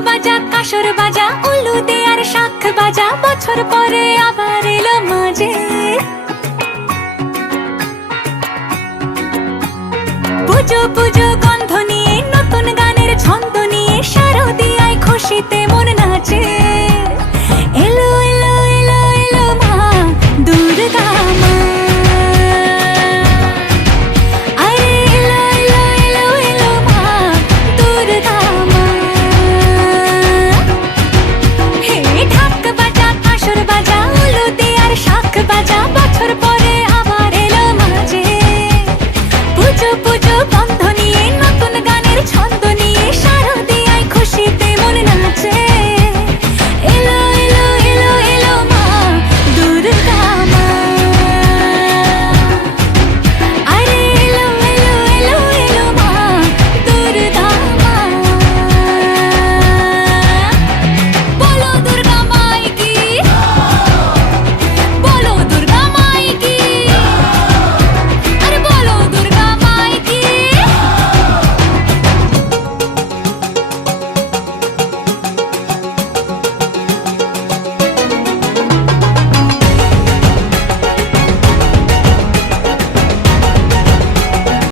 বাজা কাসর বাজা উলু দে আর শাখ বাজা, বছর পরে আবার এলো মাঝে। পুজো পুজো গন্ধ নিয়ে